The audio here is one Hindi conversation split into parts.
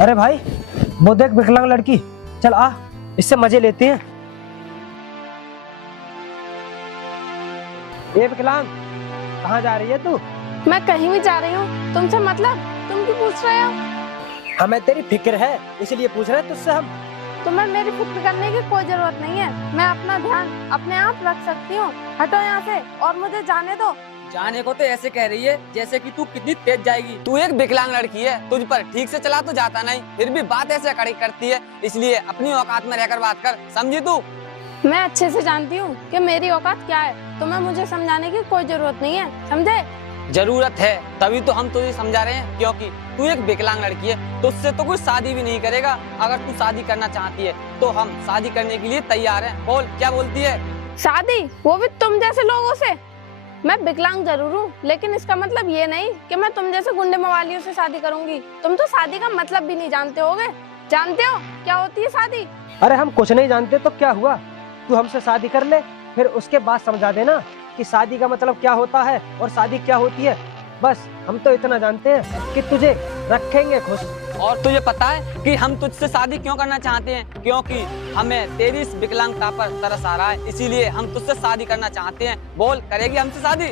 अरे भाई, वो देख विकलांग लड़की, चल आ, इससे मजे लेते हैं। ये विकलांग, कहाँ जा रही है तू? मैं कहीं भी जा रही हूँ, तुमसे मतलब? तुम क्यों पूछ रहे हो? हमें तेरी फिक्र है, इसलिए पूछ रहे हैं तुझसे हम। तुम्हें मेरी फिक्र करने की कोई जरूरत नहीं है। मैं अपना ध्यान अपने आप रख सकती हूँ। हटो यहाँ से और मुझे जाने दो। जाने को तो ऐसे कह रही है जैसे कि तू कितनी तेज जाएगी। तू एक विकलांग लड़की है, तुझ पर ठीक से चला तो जाता नहीं, फिर भी बात ऐसे कड़ी करती है। इसलिए अपनी औकात में रहकर बात कर, समझी तू? मैं अच्छे से जानती हूँ कि मेरी औकात क्या है। तुम्हें मुझे समझाने की कोई जरूरत नहीं है, समझे? जरूरत है, तभी तो हम तुझे समझा रहे हैं, क्योंकि तू एक विकलांग लड़की है, तो उससे तो कोई शादी भी नहीं करेगा। अगर तू शादी करना चाहती है तो हम शादी करने के लिए तैयार हैं। बोल, क्या बोलती है? शादी? वो भी तुम जैसे लोगों से? मैं विकलांग जरूर हूँ, लेकिन इसका मतलब ये नहीं कि मैं तुम जैसे गुंडे मवालियों से शादी करूंगी। तुम तो शादी का मतलब भी नहीं जानते होगे। जानते हो क्या होती है शादी? अरे हम कुछ नहीं जानते तो क्या हुआ, तू हमसे शादी कर ले, फिर उसके बाद समझा देना कि शादी का मतलब क्या होता है और शादी क्या होती है। बस हम तो इतना जानते हैं कि तुझे रखेंगे खुश। और तुझे पता है कि हम तुझसे शादी क्यों करना चाहते हैं? क्योंकि हमें तेरी इस विकलांगता पर तरस आ रहा है, इसीलिए हम तुझसे शादी करना चाहते हैं। बोल, करेगी हमसे शादी?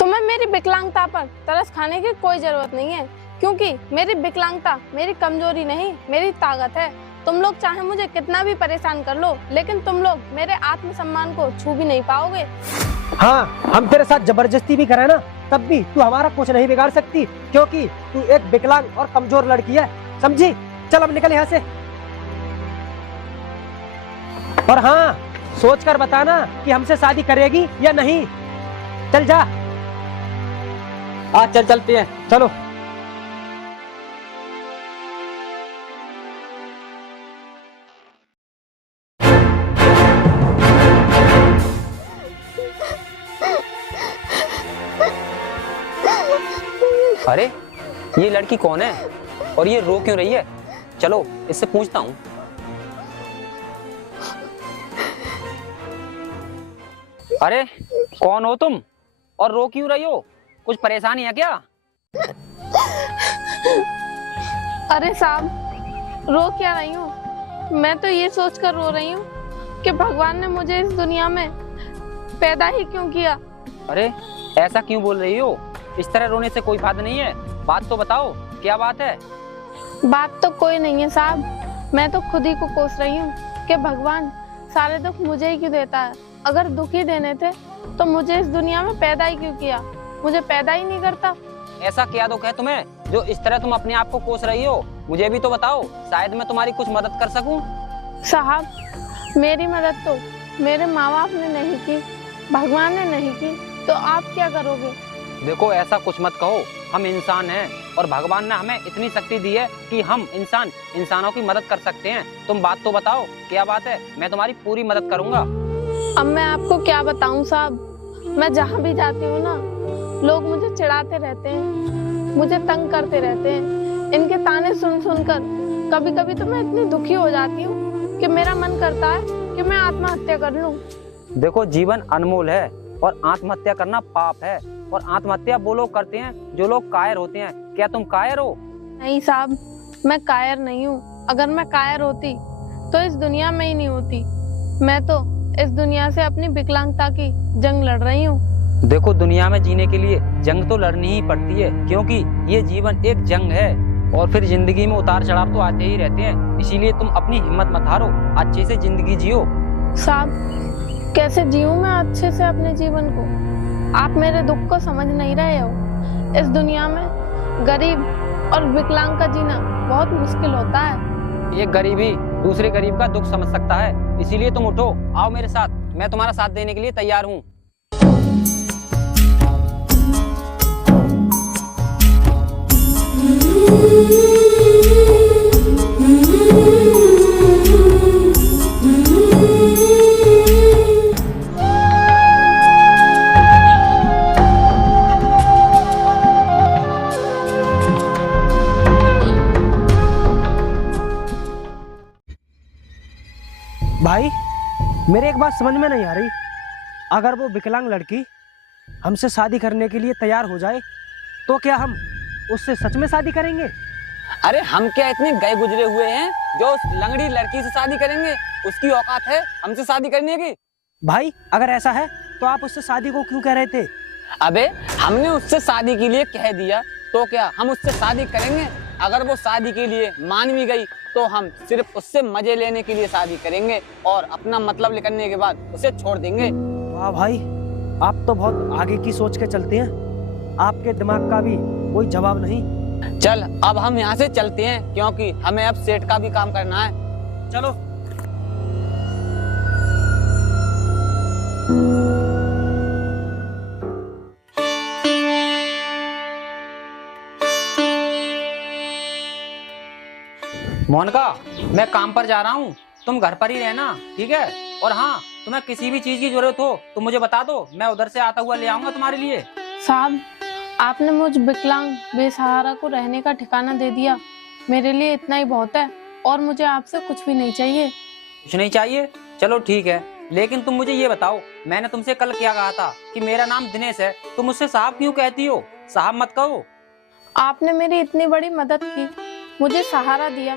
तुम्हें मेरी विकलांगता पर तरस खाने की कोई जरूरत नहीं है, क्योंकि मेरी विकलांगता मेरी कमजोरी नहीं, मेरी ताकत है। तुम लोग चाहे मुझे कितना भी परेशान कर लो, लेकिन तुम लोग मेरे आत्मसम्मान को छू भी नहीं पाओगे। हाँ, हम तेरे साथ जबरदस्ती भी करें ना, तब भी तू हमारा कुछ नहीं बिगाड़ सकती, क्योंकि तू एक विकलांग और कमजोर लड़की है, समझी? चल अब निकल यहाँ से। और हाँ, सोच कर बताना कि हमसे शादी करेगी या नहीं। चल जा। आज चलते हैं, चलो। अरे ये लड़की कौन है और ये रो क्यों रही है? चलो इससे पूछता हूँ। अरे कौन हो तुम और रो क्यों रही हो? कुछ परेशानी है क्या? अरे साहब, रो क्या रही हूँ? मैं तो ये सोचकर रो रही हूँ कि भगवान ने मुझे इस दुनिया में पैदा ही क्यों किया। अरे ऐसा क्यों बोल रही हो? इस तरह रोने से कोई फायदा नहीं है, बात तो बताओ, क्या बात है? बात तो कोई नहीं है साहब, मैं तो खुद ही को कोस रही हूँ कि भगवान सारे दुख मुझे ही क्यों देता है। अगर दुख ही देने थे तो मुझे इस दुनिया में पैदा ही क्यों किया? मुझे पैदा ही नहीं करता। ऐसा क्या दुख है तुम्हें जो इस तरह तुम अपने आप को कोस रही हो? मुझे भी तो बताओ, शायद मैं तुम्हारी कुछ मदद कर सकूं। साहब, मेरी मदद तो मेरे माँ बाप ने नहीं की, भगवान ने नहीं की, तो आप क्या करोगे? देखो ऐसा कुछ मत कहो, हम इंसान हैं और भगवान ने हमें इतनी शक्ति दी है कि हम इंसानों की मदद कर सकते हैं। तुम बात तो बताओ, क्या बात है? मैं तुम्हारी पूरी मदद करूंगा। अब मैं आपको क्या बताऊं साहब, मैं जहाँ भी जाती हूँ ना, लोग मुझे चिढ़ाते रहते हैं, मुझे तंग करते रहते हैं। इनके ताने सुन सुनकर कभी कभी तो मैं इतनी दुखी हो जाती हूँ कि मेरा मन करता है कि मैं आत्महत्या कर लूं। देखो जीवन अनमोल है और आत्महत्या करना पाप है, और आत्महत्या वो लोग करते हैं जो लोग कायर होते हैं। क्या तुम कायर हो? नहीं साहब, मैं कायर नहीं हूँ। अगर मैं कायर होती तो इस दुनिया में ही नहीं होती। मैं तो इस दुनिया से अपनी विकलांगता की जंग लड़ रही हूँ। देखो दुनिया में जीने के लिए जंग तो लड़नी ही पड़ती है, क्योंकि ये जीवन एक जंग है, और फिर जिंदगी में उतार चढ़ाव तो आते ही रहते हैं। इसीलिए तुम अपनी हिम्मत मत हारो, अच्छे से जिंदगी जियो। साहब, कैसे जीऊं मैं अच्छे से अपने जीवन को? आप मेरे दुख को समझ नहीं रहे हो। इस दुनिया में गरीब और विकलांग का जीना बहुत मुश्किल होता है। एक गरीब ही दूसरे गरीब का दुख समझ सकता है, इसीलिए तुम उठो, आओ मेरे साथ, मैं तुम्हारा साथ देने के लिए तैयार हूँ। भाई, मेरे एक बात समझ में नहीं आ रही, अगर वो विकलांग लड़की हमसे शादी करने के लिए तैयार हो जाए तो क्या हम उससे सच में शादी करेंगे? अरे हम क्या इतने गए गुजरे हुए हैं जो उस लंगड़ी लड़की से शादी करेंगे? उसकी औकात है हमसे शादी करने की? भाई अगर ऐसा है तो आप उससे शादी को क्यों कह रहे थे? अबे हमने उससे शादी के लिए कह दिया तो क्या हम उससे शादी करेंगे? अगर वो शादी के लिए मान भी गई तो हम सिर्फ उससे मजे लेने के लिए शादी करेंगे और अपना मतलब निकलने के बाद उसे छोड़ देंगे। वाह भाई, आप तो बहुत आगे की सोच के चलते हैं। आपके दिमाग का भी कोई जवाब नहीं। चल अब हम यहाँ से चलते हैं क्योंकि हमें अब सेठ का भी काम करना है। चलो। मोनिका, मैं काम पर जा रहा हूँ, तुम घर पर ही रहना, ठीक है? और हाँ, तुम्हें किसी भी चीज की जरूरत हो तो मुझे बता दो, मैं उधर से आता हुआ ले आऊंगा तुम्हारे लिए। साहब, आपने मुझ विकलांग बेसहारा को रहने का ठिकाना दे दिया, मेरे लिए इतना ही बहुत है और मुझे आपसे कुछ भी नहीं चाहिए। कुछ नहीं चाहिए? चलो ठीक है, लेकिन तुम मुझे ये बताओ, मैंने तुमसे कल क्या कहा था कि मेरा नाम दिनेश है, तुम मुझसे साहब क्यों कहती हो? साहब मत कहो। आपने मेरी इतनी बड़ी मदद की, मुझे सहारा दिया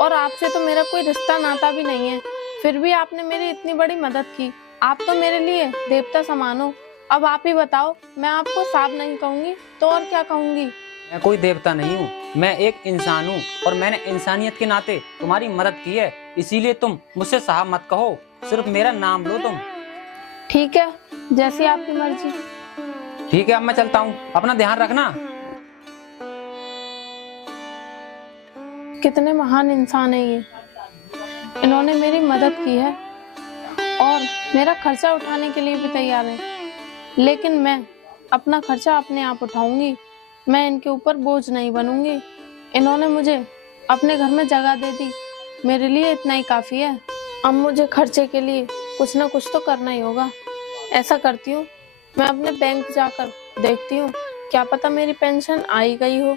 और आपसे तो मेरा कोई रिश्ता नाता भी नहीं है, फिर भी आपने मेरी इतनी बड़ी मदद की। आप तो मेरे लिए देवता समान हो। अब आप ही बताओ, मैं आपको साहब नहीं कहूंगी तो और क्या कहूंगी? मैं कोई देवता नहीं हूँ, मैं एक इंसान हूँ और मैंने इंसानियत के नाते तुम्हारी मदद की है, इसीलिए तुम मुझसे साहब मत कहो, सिर्फ मेरा नाम लो तुम। ठीक है, जैसी आपकी मर्जी। ठीक है, अब मैं चलता हूँ, अपना ध्यान रखना। कितने महान इंसान है ये, इन्होंने मेरी मदद की है और मेरा खर्चा उठाने के लिए भी तैयार है, लेकिन मैं अपना खर्चा अपने आप उठाऊंगी, मैं इनके ऊपर बोझ नहीं बनूंगी। इन्होंने मुझे अपने घर में जगह दे दी, मेरे लिए इतना ही काफी है। अब मुझे खर्चे के लिए कुछ ना कुछ तो करना ही होगा। ऐसा करती हूँ, मैं अपने बैंक जाकर देखती हूँ, क्या पता मेरी पेंशन आ ही गई हो।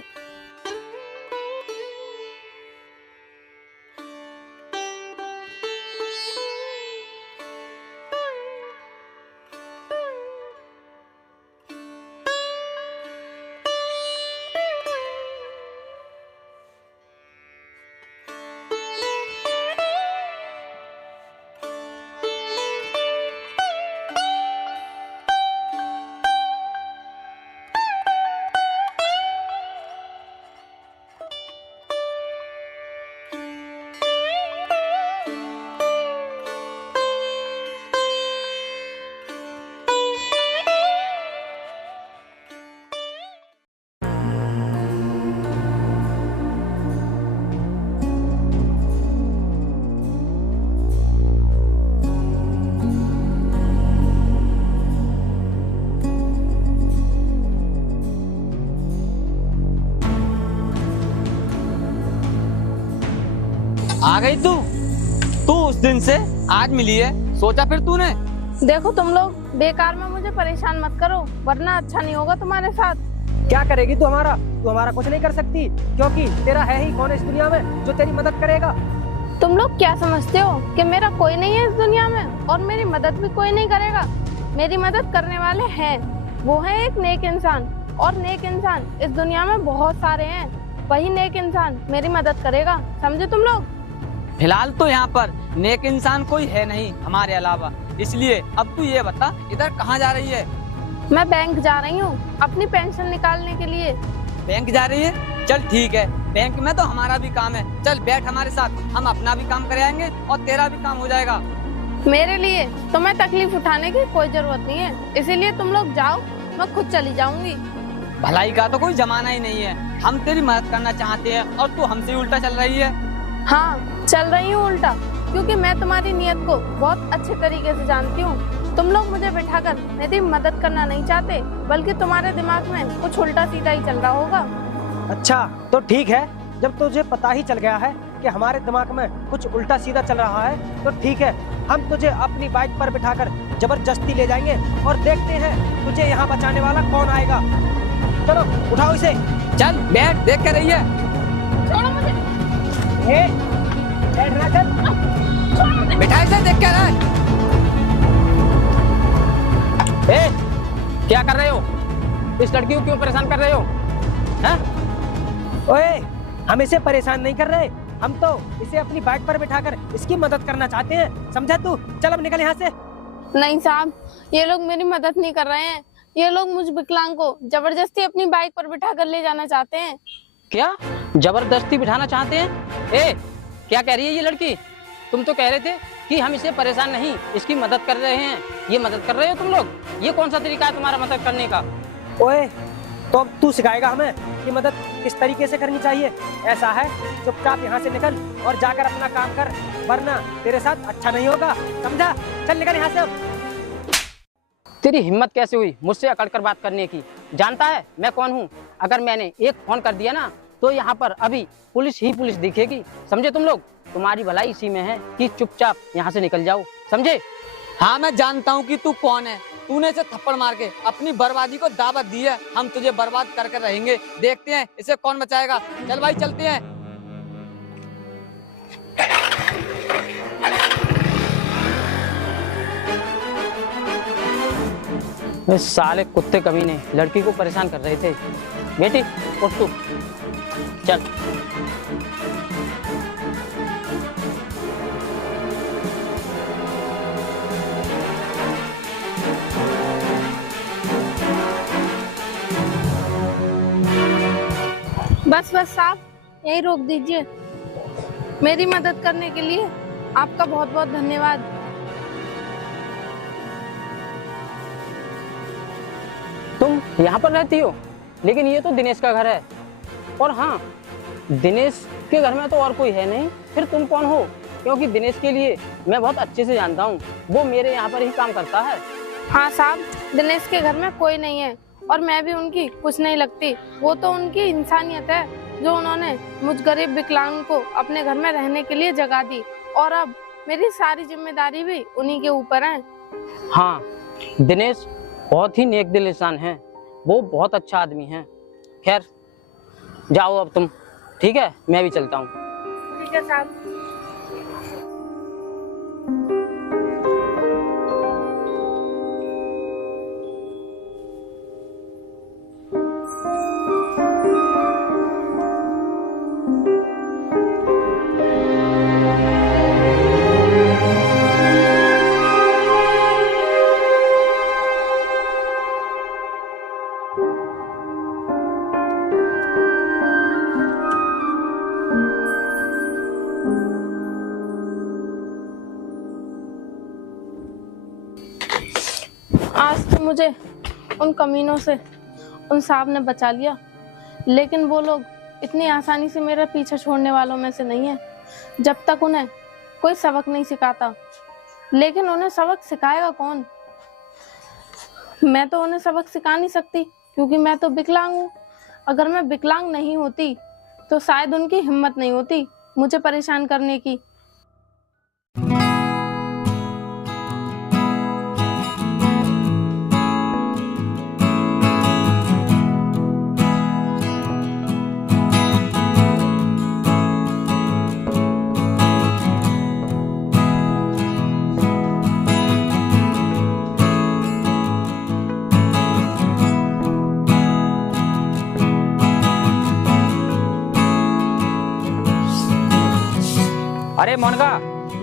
आ गई तू उस दिन से आज मिली है, सोचा फिर तूने? देखो तुम लोग बेकार में मुझे परेशान मत करो, वरना अच्छा नहीं होगा तुम्हारे साथ। क्या करेगी तू हमारा? तू हमारा कुछ नहीं कर सकती, क्योंकि तेरा है ही कौन इस दुनिया में जो तेरी मदद करेगा? तुम लोग क्या समझते हो कि मेरा कोई नहीं है इस दुनिया में और मेरी मदद भी कोई नहीं करेगा? मेरी मदद करने वाले हैं, वो है एक नेक इंसान, और नेक इंसान इस दुनिया में बहुत सारे हैं, वही नेक इंसान मेरी मदद करेगा, समझे तुम लोग? फिलहाल तो यहाँ पर नेक इंसान कोई है नहीं हमारे अलावा, इसलिए अब तू ये बता इधर कहाँ जा रही है? मैं बैंक जा रही हूँ अपनी पेंशन निकालने के लिए। बैंक जा रही है? चल ठीक है, बैंक में तो हमारा भी काम है, चल बैठ हमारे साथ, हम अपना भी काम कर आएंगे और तेरा भी काम हो जाएगा। मेरे लिए तुम्हें तकलीफ उठाने की कोई जरूरत नहीं है, इसीलिए तुम लोग जाओ, मैं खुद चली जाऊंगी। भलाई का तो कोई जमाना ही नहीं है, हम तेरी मदद करना चाहते हैं और तू हमसे उल्टा चल रही है। हाँ, चल रही हूँ उल्टा, क्योंकि मैं तुम्हारी नीयत को बहुत अच्छे तरीके से जानती हूँ। तुम लोग मुझे बिठाकर मेरी मदद करना नहीं चाहते, बल्कि तुम्हारे दिमाग में कुछ उल्टा सीधा ही चल रहा होगा। अच्छा तो ठीक है, जब तुझे पता ही चल गया है कि हमारे दिमाग में कुछ उल्टा सीधा चल रहा है, तो ठीक है, हम तुझे अपनी बाइक पर बिठाकर जबरदस्ती ले जाएंगे और देखते हैं तुझे यहाँ बचाने वाला कौन आएगा। चलो उठाओ इसे। चल बैठ, देख कर रही है। छोड़ो मुझे। बैठना चल। बैठा इसे, देख कर रहा है। क्या कर रहे हो? इस लड़की को क्यों परेशान कर रहे हो? हैं? ओए, हम इसे परेशान नहीं कर रहे, हम तो इसे अपनी बाइक पर बिठाकर इसकी मदद करना चाहते हैं, समझा तू? चल अब निकल यहाँ से। नहीं साहब, ये लोग मेरी मदद नहीं कर रहे हैं। ये लोग मुझ विकलांग को जबरदस्ती अपनी बाइक पर बिठाकर ले जाना चाहते हैं। क्या जबरदस्ती बिठाना चाहते हैं? ए, क्या कह रही है ये लड़की? तुम तो कह रहे थे कि हम इसे परेशान नहीं, इसकी मदद कर रहे हैं। ये मदद कर रहे हो तुम लोग? ये कौन सा तरीका है तुम्हारा मदद करने का? ओए, तो अब तू सिखाएगा हमें कि मदद किस तरीके से करनी चाहिए। ऐसा है, चुपचाप यहाँ से निकल और जाकर अपना काम कर, वरना तेरे साथ अच्छा नहीं होगा, समझा? चल निकल यहाँ से अब। तेरी हिम्मत कैसे हुई मुझसे अकड़ कर बात करने की? जानता है मैं कौन हूँ? अगर मैंने एक फोन कर दिया ना तो यहाँ पर अभी पुलिस ही पुलिस दिखेगी, समझे तुम लोग? तुम्हारी भलाई इसी में है कि चुपचाप यहाँ से निकल जाओ, समझे? हाँ, मैं जानता हूँ कि तू कौन है। तूने इसे थप्पड़ मार के अपनी बर्बादी को दावत दी है। हम तुझे बर्बाद करके रहेंगे, देखते हैं इसे कौन बचाएगा। चल भाई, चलते हैं। इस साले कुत्ते कमीने लड़की को परेशान कर रहे थे। बेटी उठ तू, चल। बस बस साहब, यही रोक दीजिए। मेरी मदद करने के लिए आपका बहुत बहुत धन्यवाद। तुम यहाँ पर रहती हो, लेकिन ये तो दिनेश का घर है। और हाँ, दिनेश के घर में तो और कोई है नहीं, फिर तुम कौन हो? क्योंकि दिनेश के लिए मैं बहुत अच्छे से जानता हूँ, वो मेरे यहाँ पर ही काम करता है। हाँ साहब, दिनेश के घर में कोई नहीं है और मैं भी उनकी कुछ नहीं लगती। वो तो उनकी इंसानियत है जो उन्होंने मुझ गरीब विकलांग को अपने घर में रहने के लिए जगह दी, और अब मेरी सारी जिम्मेदारी भी उन्हीं के ऊपर है। हाँ, दिनेश बहुत ही नेक दिल इंसान है, वो बहुत अच्छा आदमी है। खैर जाओ अब तुम, ठीक है? मैं भी चलता हूँ। ठीक है साहब। आज तो मुझे उन कमीनों से उन साहब ने बचा लिया, लेकिन वो लोग इतनी आसानी से मेरा पीछा छोड़ने वालों में से नहीं है जब तक उन्हें कोई सबक नहीं सिखाता। लेकिन उन्हें सबक सिखाएगा कौन? मैं तो उन्हें सबक सिखा नहीं सकती क्योंकि मैं तो विकलांग हूँ। अगर मैं विकलांग नहीं होती तो शायद उनकी हिम्मत नहीं होती मुझे परेशान करने की। अरे मोनिका,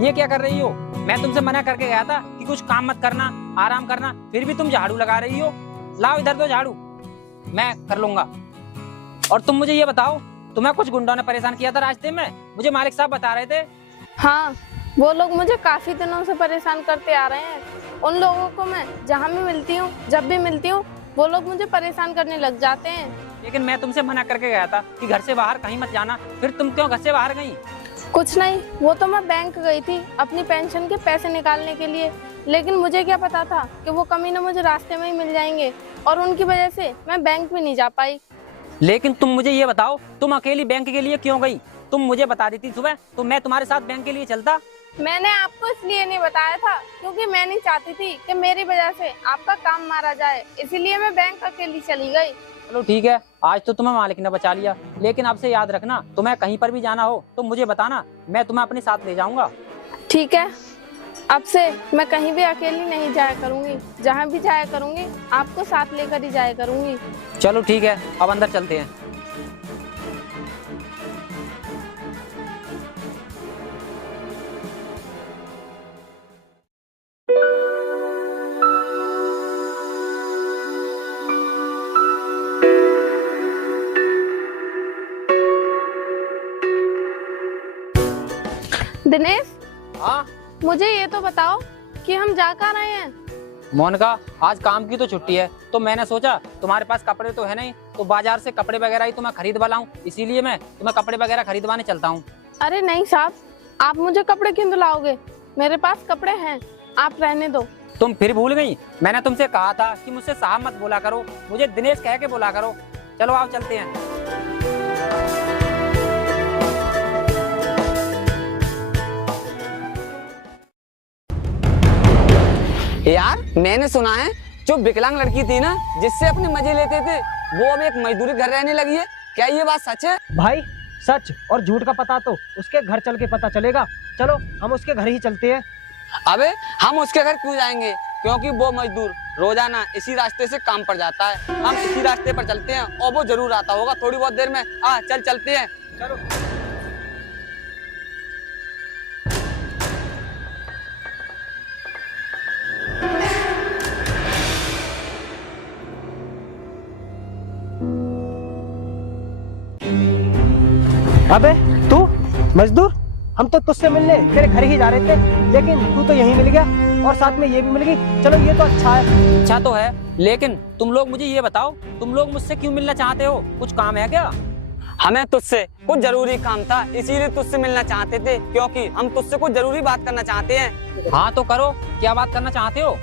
ये क्या कर रही हो? मैं तुमसे मना करके गया था कि कुछ काम मत करना, आराम करना, फिर भी तुम झाड़ू लगा रही हो। लाओ इधर दो झाड़ू, मैं कर लूंगा। और तुम मुझे ये बताओ, तुम्हें कुछ गुंडों ने परेशान किया था रास्ते में? मुझे मालिक साहब बता रहे थे। हाँ, वो लोग मुझे काफी दिनों से परेशान करते आ रहे हैं। उन लोगों को मैं जहाँ भी मिलती हूँ, जब भी मिलती हूँ, वो लोग मुझे परेशान करने लग जाते हैं। लेकिन मैं तुमसे मना करके गया था कि घर से बाहर कहीं मत जाना, फिर तुम क्यों घर से बाहर गई? कुछ नहीं, वो तो मैं बैंक गई थी अपनी पेंशन के पैसे निकालने के लिए, लेकिन मुझे क्या पता था कि वो कमीने मुझे रास्ते में ही मिल जाएंगे, और उनकी वजह से मैं बैंक भी नहीं जा पाई। लेकिन तुम मुझे ये बताओ, तुम अकेली बैंक के लिए क्यों गई? तुम मुझे बता देती सुबह तो मैं तुम्हारे साथ बैंक के लिए चलता। मैंने आपको इसलिए नहीं बताया था क्योंकि मैं नहीं चाहती थी कि मेरी वजह से आपका काम मारा जाए, इसीलिए मैं बैंक अकेली चली गई। चलो ठीक है, आज तो तुम्हें मालिक ने बचा लिया, लेकिन अब से याद रखना, तुम्हें कहीं पर भी जाना हो तो मुझे बताना, मैं तुम्हें अपने साथ ले जाऊंगा। ठीक है, अब से मैं कहीं भी अकेली नहीं जाया करूंगी, जहाँ भी जाया करूंगी आपको साथ लेकर ही जाया करूंगी। चलो ठीक है, अब अंदर चलते हैं। दिनेश, हाँ मुझे ये तो बताओ कि हम जा कहाँ रहे हैं। मोनिका, आज काम की तो छुट्टी है, तो मैंने सोचा तुम्हारे पास कपड़े तो है नहीं, तो बाजार से कपड़े वगैरह ही तो मैं खरीदवा लाऊं, इसीलिए मैं तुम्हें कपड़े वगैरह खरीदवाने चलता हूँ। अरे नहीं साहब, आप मुझे कपड़े क्यों दिलाओगे? मेरे पास कपड़े हैं, आप रहने दो। तुम फिर भूल गई? मैंने तुमसे कहा था कि मुझसे साहब मत बोला करो, मुझे दिनेश कह के बोला करो। चलो आओ चलते हैं। यार मैंने सुना है जो विकलांग लड़की थी ना, जिससे अपने मजे लेते थे, वो अब एक मजदूरी घर रहने लगी है। क्या ये बात सच है? भाई सच और झूठ का पता तो उसके घर चल के पता चलेगा। चलो हम उसके घर ही चलते हैं। अबे हम उसके घर क्यों जाएंगे? क्योंकि वो मजदूर रोजाना इसी रास्ते से काम पर जाता है। हम इसी रास्ते पर चलते हैं और वो जरूर आता होगा थोड़ी बहुत देर में। चल चलते हैं। चलो। अबे तू मजदूर, हम तो तुझसे मिलने तेरे घर ही जा रहे थे, लेकिन तू तो यहीं मिल गया और साथ में ये भी मिल गई। चलो ये तो अच्छा है। अच्छा तो है, लेकिन तुम लोग मुझे ये बताओ, तुम लोग मुझसे क्यों मिलना चाहते हो? कुछ काम है क्या? हमें तुझसे कुछ जरूरी काम था, इसीलिए तुझसे मिलना चाहते थे, क्योंकि हम तुझसे कुछ जरूरी बात करना चाहते हैं। हाँ तो करो, क्या बात करना चाहते हो?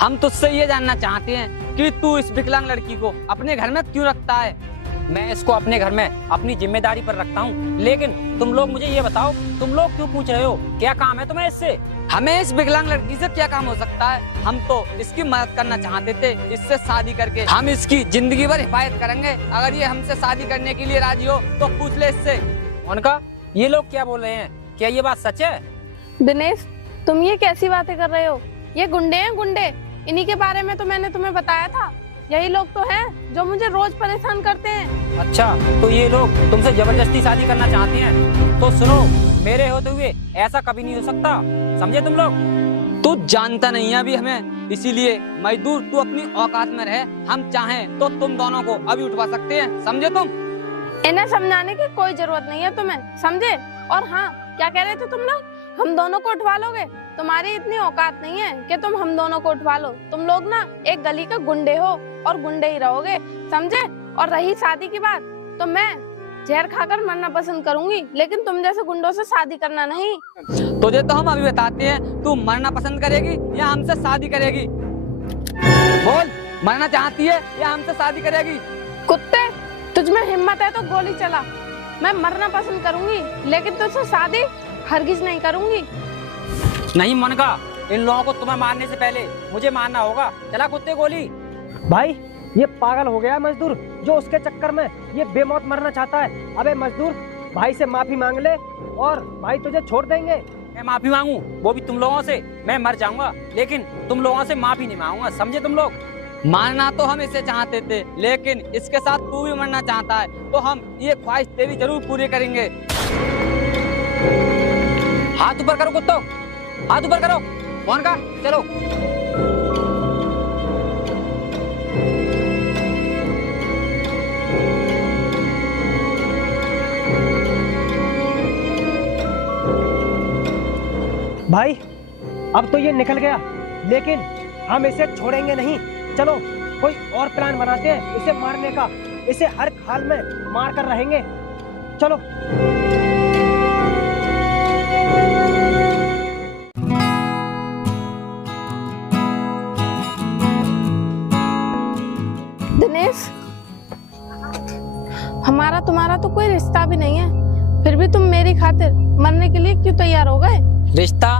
हम तुझसे ये जानना चाहते हैं कि तू इस विकलांग लड़की को अपने घर में क्यों रखता है? मैं इसको अपने घर में अपनी जिम्मेदारी पर रखता हूँ, लेकिन तुम लोग मुझे ये बताओ, तुम लोग क्यों पूछ रहे हो? क्या काम है तुम्हें इससे? हमें इस विकलांग लड़की से क्या काम हो सकता है? हम तो इसकी मदद करना चाहते थे, इससे शादी करके हम इसकी जिंदगी भर हिफाजत करेंगे। अगर ये हमसे शादी करने के लिए राजी हो तो पूछ ले इससे। उनका ये लोग क्या बोल रहे हैं? क्या ये बात सच है? दिनेश, तुम ये कैसी बातें कर रहे हो? ये गुंडे हैं, गुंडे। इन्हीं के बारे में तो मैंने तुम्हें बताया था। यही लोग तो हैं जो मुझे रोज परेशान करते हैं। अच्छा, तो ये लोग तुमसे जबरदस्ती शादी करना चाहते हैं? तो सुनो, मेरे होते हुए ऐसा कभी नहीं हो सकता, समझे तुम लोग? तू जानता नहीं है अभी हमें, इसीलिए मजदूर तू अपनी औकात में रहे। हम चाहें तो तुम दोनों को अभी उठवा सकते हैं, समझे तुम? इन्हें समझाने की कोई जरूरत नहीं है तुम्हें, समझे? और हाँ, क्या कह रहे थे तुम लोग? हम दोनों को उठवा लोगे? तुम्हारी इतनी औकात नहीं है कि तुम हम दोनों को उठवा लो। तुम लोग ना एक गली के गुंडे हो और गुंडे ही रहोगे, समझे? और रही शादी की बात, तो मैं जहर खाकर मरना पसंद करूंगी, लेकिन तुम जैसे गुंडों से शादी करना नहीं। तुझे तो हम अभी बताते हैं, तू मरना पसंद करेगी या हमसे शादी करेगी? बोल, मरना चाहती है या हमसे शादी करेगी? कुत्ते, तुझमें हिम्मत है तो गोली चला। मैं मरना पसंद करूंगी, लेकिन तुझसे शादी हरगिज नहीं करूंगी। नहीं मोनिका, इन लोगों को तुम्हें मारने से पहले मुझे मारना होगा। चला कुत्ते, गोली। भाई ये पागल हो गया मजदूर, जो उसके चक्कर में ये बेमौत मरना चाहता है। अबे मजदूर, भाई से माफी मांग ले और भाई तुझे छोड़ देंगे। मैं माफी मांगू, वो भी तुम लोगों से? मैं मर जाऊंगा, लेकिन तुम लोगों से माफी नहीं मांगूंगा, समझे तुम लोग? मारना तो हम इसे चाहते थे, लेकिन इसके साथ तू भी मरना चाहता है, तो हम ये ख्वाहिश तेरी जरूर पूरी करेंगे। हाथ ऊपर करो कुत्तों, हाथ ऊपर करो। मोनिका चलो। भाई अब तो ये निकल गया, लेकिन हम इसे छोड़ेंगे नहीं। चलो कोई और प्लान बनाते हैं इसे मारने का। इसे हर हाल में मार कर रहेंगे। चलो। दिनेश, हमारा तुम्हारा तो कोई रिश्ता भी नहीं है, फिर भी तुम मेरी खातिर मरने के लिए क्यों तैयार हो गए? रिश्ता?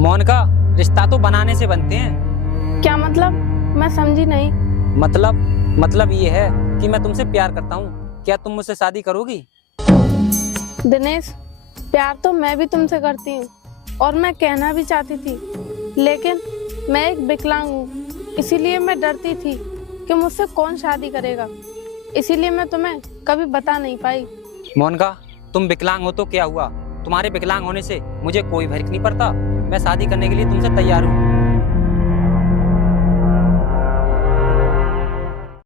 मोनिका, रिश्ता तो बनाने से बनते हैं। क्या मतलब? मैं समझी नहीं। मतलब ये है कि मैं तुमसे प्यार करता हूँ। क्या तुम मुझसे शादी करोगी? दिनेश, प्यार तो मैं भी तुमसे करती हूँ और मैं कहना भी चाहती थी, लेकिन मैं एक विकलांग हूँ, इसीलिए मैं डरती थी कि मुझसे कौन शादी करेगा, इसीलिए मैं तुम्हें कभी बता नहीं पाई। मोनिका, तुम विकलांग हो तो क्या हुआ? तुम्हारे विकलांग होने से मुझे कोई फर्क नहीं पड़ता। मैं शादी करने के लिए तुमसे तैयार हूँ।